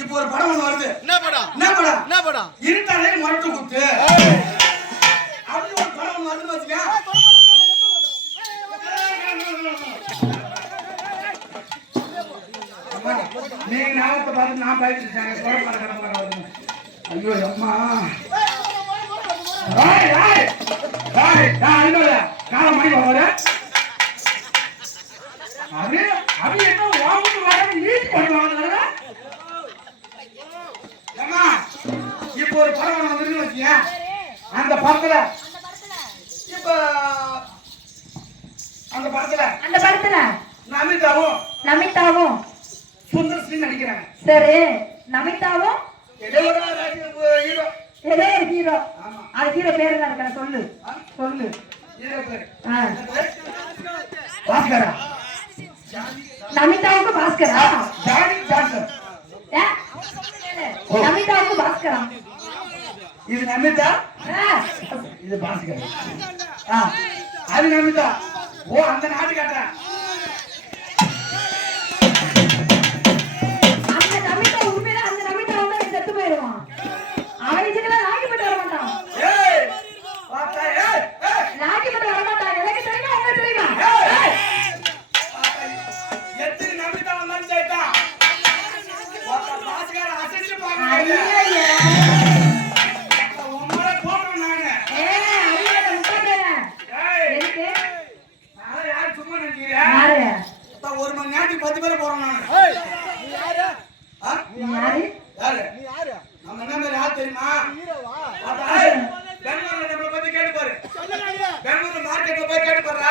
இப்போ ஒரு படம் ஒண்ணு வருது. என்ன படம்? என்ன படம்? என்ன படம்? இருட்டாலே மரட்டு குத்து. அப்படி ஒரு படம் ஒண்ணு வச்சுக்க. அம்மா, நீங்க நாளத்தை பார்த்து நான் பயந்துட்டேன் குழப்பம் கிடப்பா ஐயோ அம்மா. காலை மணி வர அது அது என்ன வாங்கிட்டு வர நீட் பண்ணுவாங்க ஏம்மா, இப்போ ஒரு படம் ஒண்ணு வந்துருக்குன்னு வச்சுக்க. அந்த படத்துல இப்ப அந்த படத்துல அந்த படத்துல? நமிதாவும் நமிதாவும். சுந்தர் சி நடிக்கிறாங்க. சரி நமிதாவும்? ஏதோ ஒரு ஹீரோ ஏதோ ஒரு ஹீரோ ஆமா. அது ஹீரோ பேர் என்ன இருக்கா சொல்லு. சொல்லு. ஹீரோ பேரு? பாஸ்கரா நமிதாவுக்கு பாஸ்கரா ஜானி ஜான்சன் நமிதாவுக்கு பாஸ்கரா இது நமிதா இது பாஸ்கர் அது நமிதா ஓ அந்த நாட்டுக்காரா நிக்கிற ஒரு மணி நேரத்துக்கு பத்து பேர் போறோம் நான். யாரு? நம்ம என்ன பேர் யார் தெரியுமா? பெங்களூர்ல நம்மளை பத்தி கேட்டு பாரு பெங்களூர்ல மார்க்கெட்ல போய் கேட்டு பாரு